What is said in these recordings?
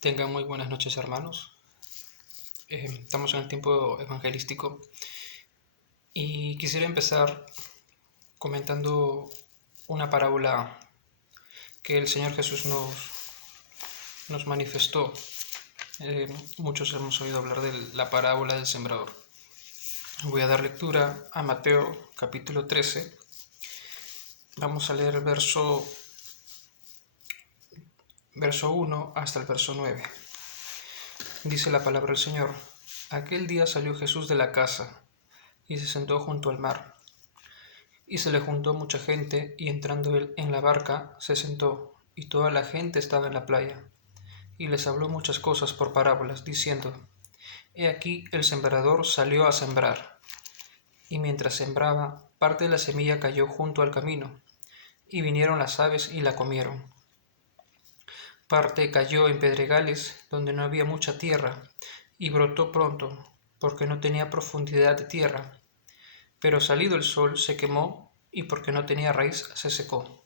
Tengan muy buenas noches, hermanos. Estamos en el tiempo evangelístico y quisiera empezar comentando una parábola que el Señor Jesús nos manifestó. Muchos hemos oído hablar de la parábola del sembrador. Voy a dar lectura a Mateo capítulo 13. Vamos a leer el verso 1 hasta el verso 9. Dice la palabra del Señor: Aquel día salió Jesús de la casa y se sentó junto al mar. Y se le juntó mucha gente, y entrando él en la barca, se sentó, y toda la gente estaba en la playa. Y les habló muchas cosas por parábolas, diciendo: He aquí el sembrador salió a sembrar. Y mientras sembraba, parte de la semilla cayó junto al camino, y vinieron las aves y la comieron. Parte cayó en pedregales, donde no había mucha tierra, y brotó pronto, porque no tenía profundidad de tierra. Pero salido el sol se quemó, y porque no tenía raíz se secó.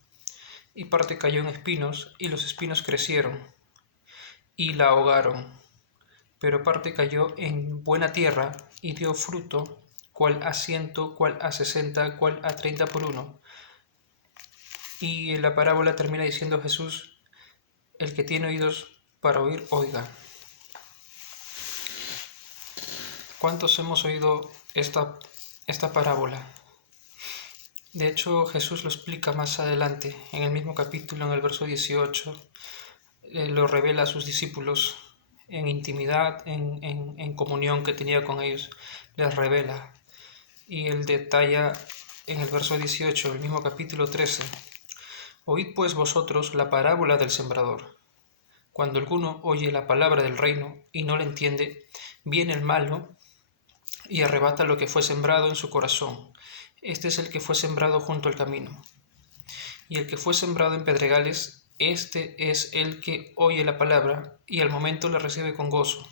Y parte cayó en espinos, y los espinos crecieron, y la ahogaron. Pero parte cayó en buena tierra, y dio fruto, cuál a 100, cuál a 60, cuál a 30 por uno. Y la parábola termina diciendo Jesús: el que tiene oídos para oír, oiga. ¿Cuántos hemos oído esta parábola? De hecho, Jesús lo explica más adelante, en el mismo capítulo, en el verso 18, lo revela a sus discípulos en intimidad, en comunión que tenía con ellos, les revela. Y él detalla en el verso 18 del mismo capítulo 13: Oíd pues vosotros la parábola del sembrador. Cuando alguno oye la palabra del reino y no la entiende, viene el malo y arrebata lo que fue sembrado en su corazón. Este es el que fue sembrado junto al camino. Y el que fue sembrado en pedregales, este es el que oye la palabra y al momento la recibe con gozo,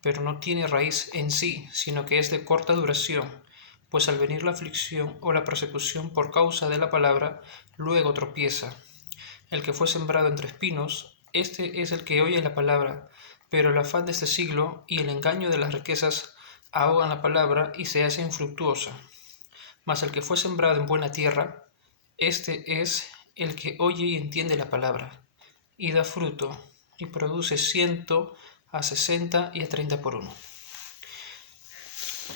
pero no tiene raíz en sí, sino que es de corta duración, pues al venir la aflicción o la persecución por causa de la palabra, luego tropieza. El que fue sembrado entre espinos, este es el que oye la palabra, pero el afán de este siglo y el engaño de las riquezas ahogan la palabra y se hace infructuosa. Mas el que fue sembrado en buena tierra, este es el que oye y entiende la palabra, y da fruto, y produce 100, a 60 y a 30 por uno.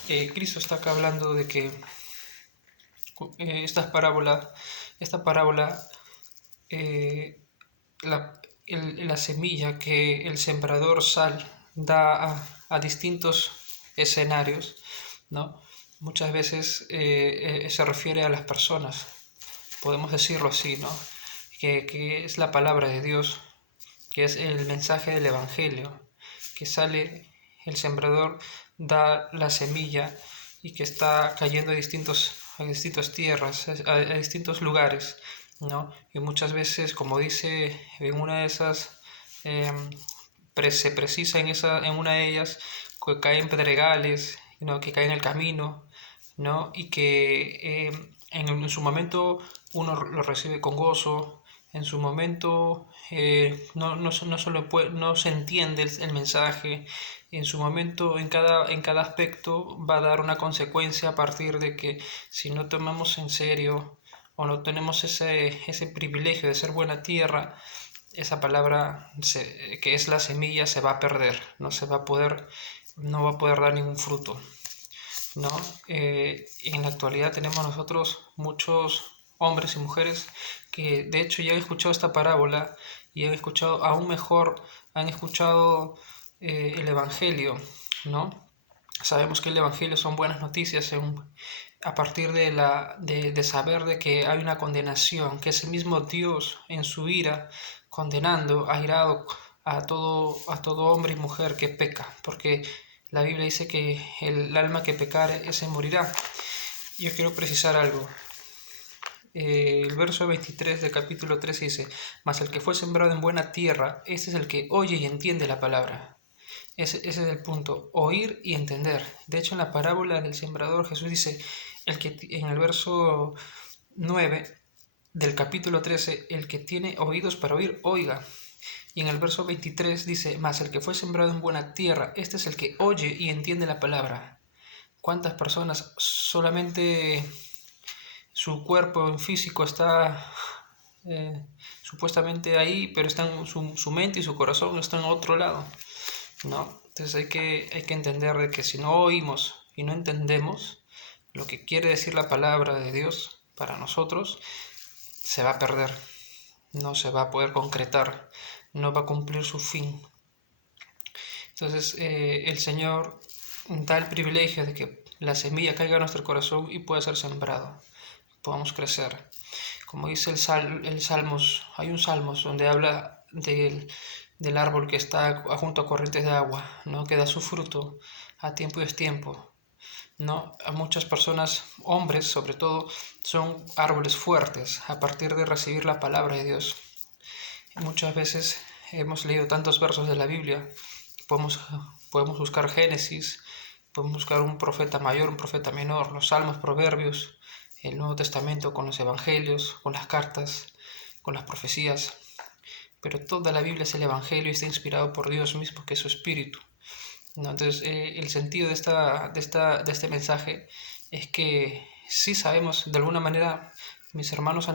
Cristo está acá hablando de que esta parábola, la semilla que el sembrador da a distintos escenarios, ¿no? Muchas veces se refiere a las personas, podemos decirlo así, ¿no? Que es la palabra de Dios, que es el mensaje del Evangelio, que sale, el sembrador da la semilla y que está cayendo a distintas tierras, a distintos lugares, ¿no? Y muchas veces, como dice en una de esas, se precisa en una de ellas, que cae en pedregales, ¿no? Que cae en el camino, ¿no? Y que en su momento uno lo recibe con gozo, en su momento no se entiende el mensaje, en su momento en cada aspecto va a dar una consecuencia a partir de que si no tomamos en serio o no tenemos ese privilegio de ser buena tierra, esa palabra que es la semilla se va a perder, no va a poder dar ningún fruto, ¿no? En la actualidad tenemos nosotros muchos hombres y mujeres que de hecho ya han escuchado esta parábola y han escuchado, aún mejor, han escuchado el Evangelio, ¿no? Sabemos que el Evangelio son buenas noticias a partir de saber de que hay una condenación, que es el mismo Dios en su ira condenando, airado a todo hombre y mujer que peca, porque la Biblia dice que el alma que pecare, ese morirá. Yo quiero precisar algo. El verso 23 del capítulo 13 dice: Mas el que fue sembrado en buena tierra, ese es el que oye y entiende la palabra. Ese es el punto, oír y entender. De hecho, en la parábola del sembrador, Jesús dice, en el verso 9 del capítulo 13, el que tiene oídos para oír, oiga. Y en el verso 23 dice, mas el que fue sembrado en buena tierra, este es el que oye y entiende la palabra. ¿Cuántas personas solamente su cuerpo físico está supuestamente ahí, pero su mente y su corazón están a otro lado, ¿no? Entonces hay que entender de que si no oímos y no entendemos lo que quiere decir la palabra de Dios para nosotros, se va a perder, no se va a poder concretar, no va a cumplir su fin. Entonces el Señor da el privilegio de que la semilla caiga en nuestro corazón y pueda ser sembrado, podamos crecer. Como dice el Salmos, hay un Salmos donde habla del árbol que está junto a corrientes de agua, ¿no? Que da su fruto a tiempo y destiempo, ¿no? A muchas personas, hombres sobre todo, son árboles fuertes a partir de recibir la palabra de Dios. Muchas veces hemos leído tantos versos de la Biblia, podemos buscar Génesis, podemos buscar un profeta mayor, un profeta menor, los Salmos, Proverbios, el Nuevo Testamento con los Evangelios, con las cartas, con las profecías, pero toda la Biblia es el Evangelio y está inspirado por Dios mismo, que es su Espíritu, ¿no? Entonces el sentido de este mensaje es que sí sabemos, de alguna manera, mis hermanos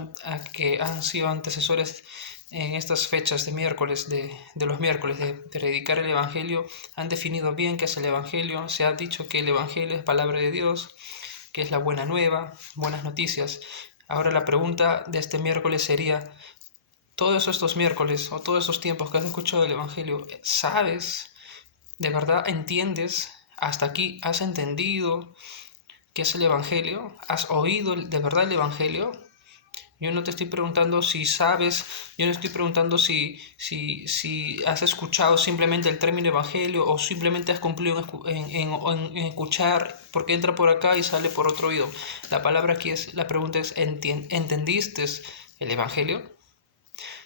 que han sido antecesores en estas fechas de miércoles, de los miércoles, de predicar el Evangelio, han definido bien qué es el Evangelio. Se ha dicho que el Evangelio es palabra de Dios, que es la buena nueva, buenas noticias. Ahora la pregunta de este miércoles sería, todos estos miércoles o todos estos tiempos que has escuchado el Evangelio, ¿sabes? ¿De verdad entiendes? ¿Hasta aquí has entendido qué es el Evangelio? ¿Has oído de verdad el Evangelio? Yo no te estoy preguntando si sabes, yo no estoy preguntando si has escuchado simplemente el término evangelio o simplemente has cumplido en escuchar porque entra por acá y sale por otro oído. La pregunta es, ¿entendiste el evangelio?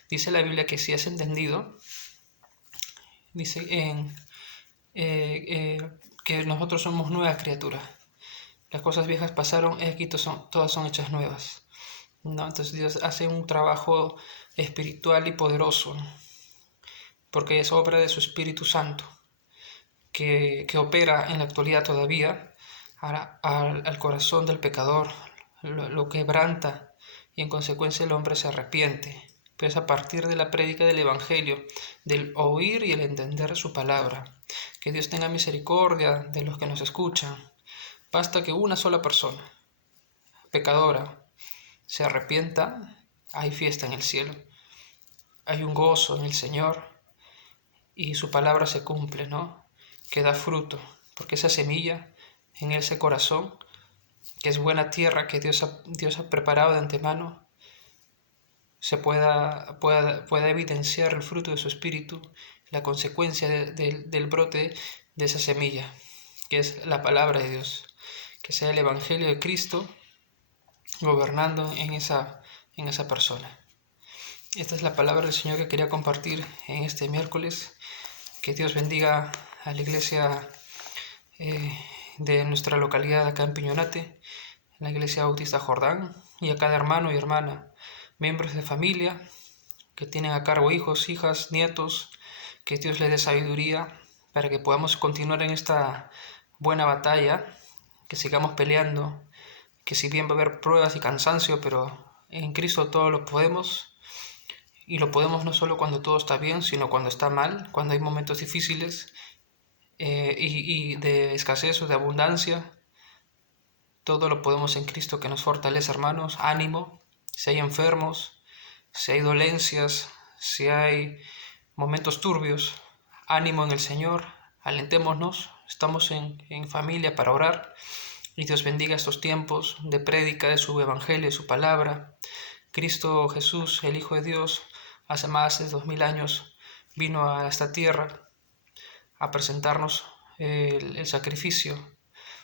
Dice la Biblia que si has entendido, dice que nosotros somos nuevas criaturas. Las cosas viejas pasaron, aquí todas son hechas nuevas. ¿No? Entonces Dios hace un trabajo espiritual y poderoso, porque es obra de su Espíritu Santo, que opera en la actualidad todavía al corazón del pecador, lo quebranta y en consecuencia el hombre se arrepiente. Pero es a partir de la prédica del Evangelio, del oír y el entender su palabra. Que Dios tenga misericordia de los que nos escuchan. Basta que una sola persona, pecadora, se arrepienta, hay fiesta en el cielo, hay un gozo en el Señor y su palabra se cumple, ¿no? Que da fruto, porque esa semilla en ese corazón, que es buena tierra que Dios ha preparado de antemano, se pueda evidenciar el fruto de su espíritu, la consecuencia del brote de esa semilla, que es la palabra de Dios, que sea el Evangelio de Cristo gobernando en esa persona. Esta es la palabra del Señor que quería compartir en este miércoles. Que Dios bendiga a la iglesia de nuestra localidad acá en Piñonate, la iglesia Bautista Jordán, y a cada hermano y hermana, miembros de familia que tienen a cargo hijos, hijas, nietos. Que Dios les dé sabiduría para que podamos continuar en esta buena batalla, que sigamos peleando, que si bien va a haber pruebas y cansancio, pero en Cristo todo lo podemos, y lo podemos no solo cuando todo está bien, sino cuando está mal, cuando hay momentos difíciles y de escasez o de abundancia. Todo lo podemos en Cristo que nos fortalece, hermanos. Ánimo, si hay enfermos, si hay dolencias, si hay momentos turbios, ánimo en el Señor, alentémonos, estamos en familia para orar. Y Dios bendiga estos tiempos de prédica de su Evangelio, de su palabra. Cristo Jesús, el Hijo de Dios, hace más de 2000 años vino a esta tierra a presentarnos el sacrificio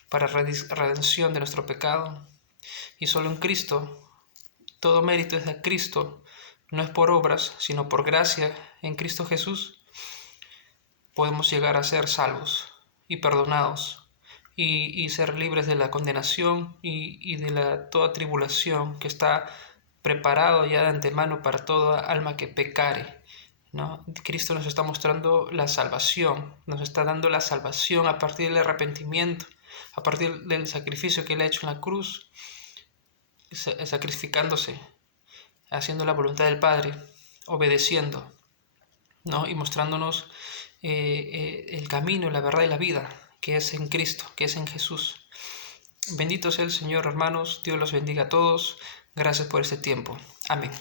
para redención de nuestro pecado. Y solo en Cristo, todo mérito es de Cristo, no es por obras, sino por gracia en Cristo Jesús, podemos llegar a ser salvos y perdonados. Y ser libres de la condenación y de toda tribulación que está preparado ya de antemano para toda alma que pecare. ¿no? Cristo nos está mostrando la salvación, nos está dando la salvación a partir del arrepentimiento, a partir del sacrificio que Él ha hecho en la cruz, sacrificándose, haciendo la voluntad del Padre, obedeciendo, ¿no? Y mostrándonos el camino, la verdad y la vida, que es en Cristo, que es en Jesús. Bendito sea el Señor, hermanos. Dios los bendiga a todos. Gracias por este tiempo. Amén.